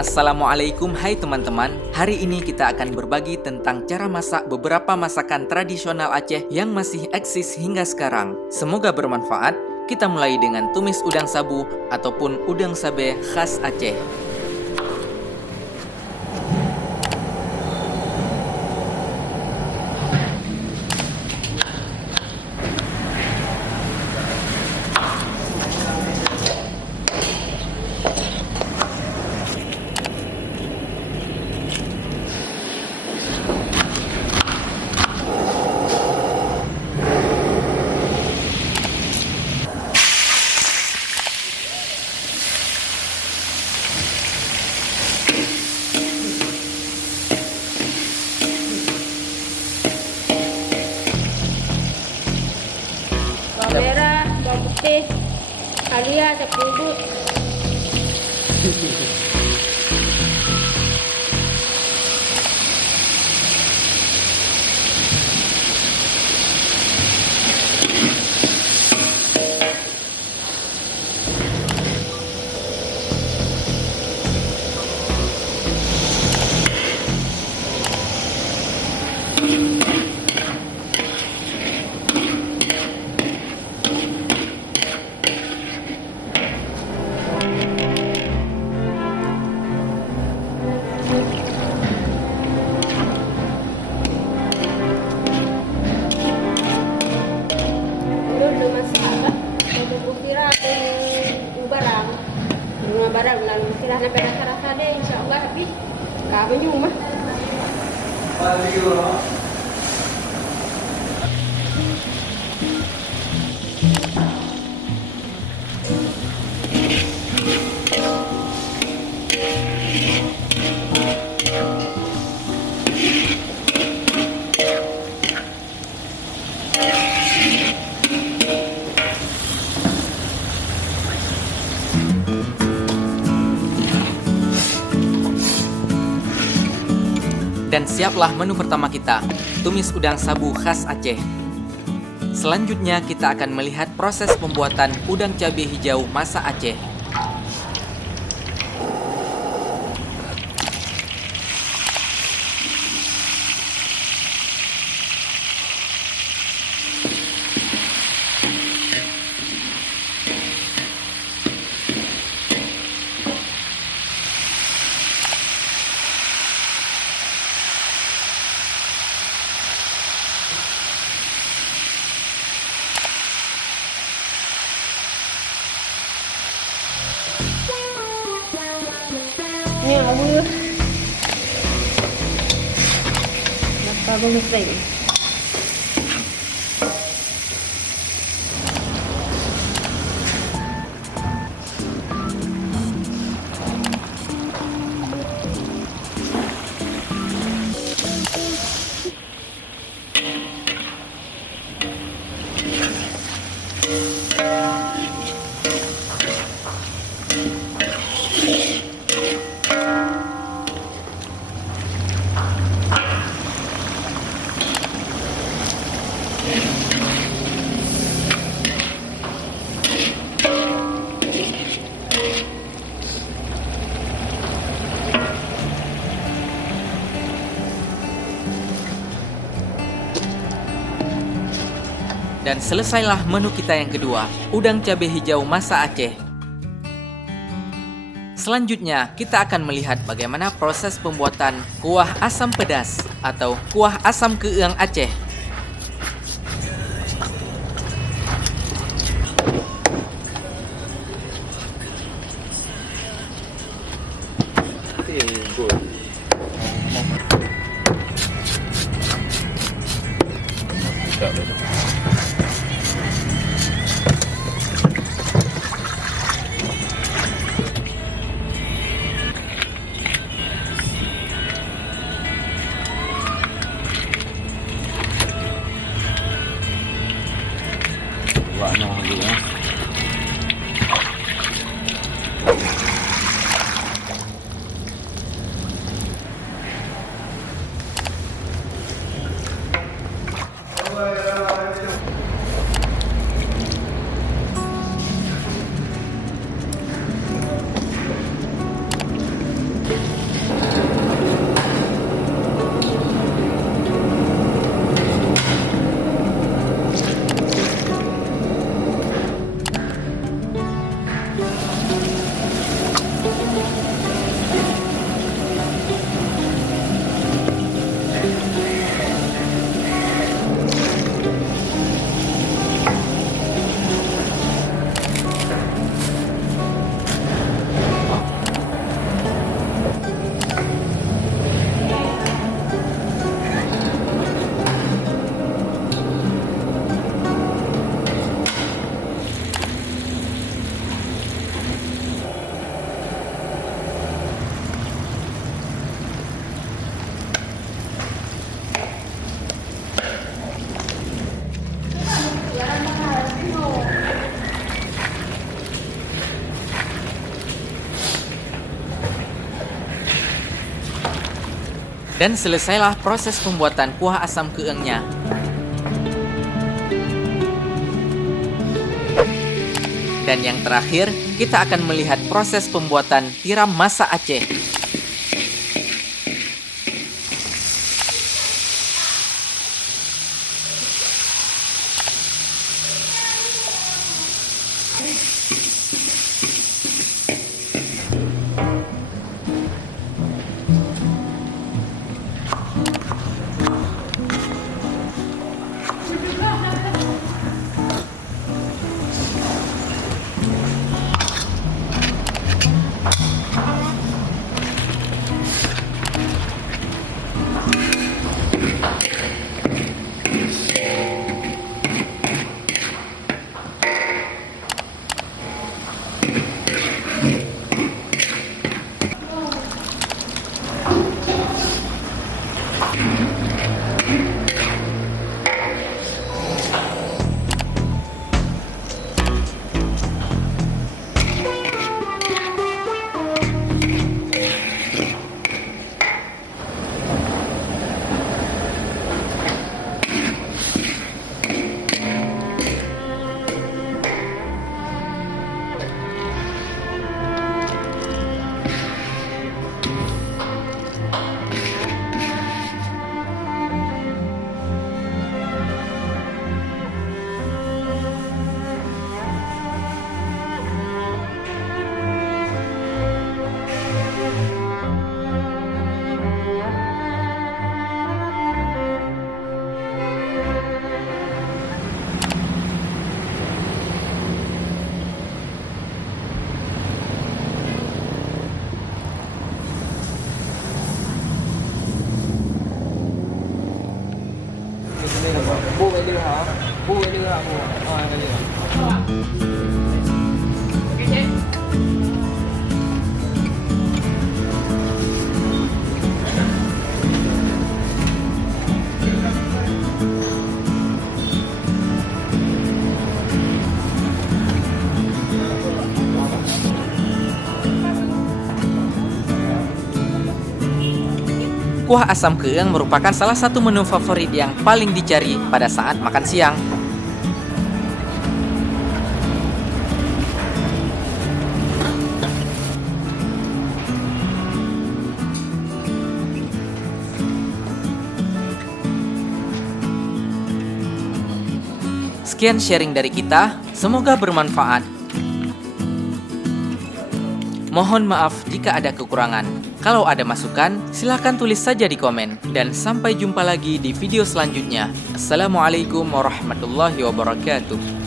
Assalamualaikum, hai teman-teman. Hari ini kita akan berbagi tentang cara masak beberapa masakan tradisional Aceh yang masih eksis hingga sekarang. Semoga bermanfaat. Kita mulai dengan tumis udang sabu ataupun udang sabe khas Aceh. Bawang merah, bawang putih, halia, cabai bubuk. Belum dengan sahabat, untuk kira barang, rumah barang lalu kira sampai rasa-rasa deh, insya Allah habis. Kau nyumah. Dan siaplah menu pertama kita, tumis udang sabu khas Aceh. Selanjutnya kita akan melihat proses pembuatan udang cabai hijau masak Aceh. Ini abu. Apa bagus lagi? Dan selesailah menu kita yang kedua, udang cabai hijau masak Aceh. Selanjutnya, kita akan melihat bagaimana proses pembuatan kuah asam pedas atau kuah asam keeng Aceh. Buatnya dulu ya. Dan selesailah proses pembuatan kuah asam keengnya. Dan yang terakhir, kita akan melihat proses pembuatan tiram masak Aceh. Bu cái lừa hả? Bu cái lừa hả? Bu cái lừa. Kuah asam keeng merupakan salah satu menu favorit yang paling dicari pada saat makan siang. Sekian sharing dari kita, semoga bermanfaat. Mohon maaf jika ada kekurangan. Kalau ada masukan, silahkan tulis saja di komen. Dan sampai jumpa lagi di video selanjutnya. Assalamualaikum warahmatullahi wabarakatuh.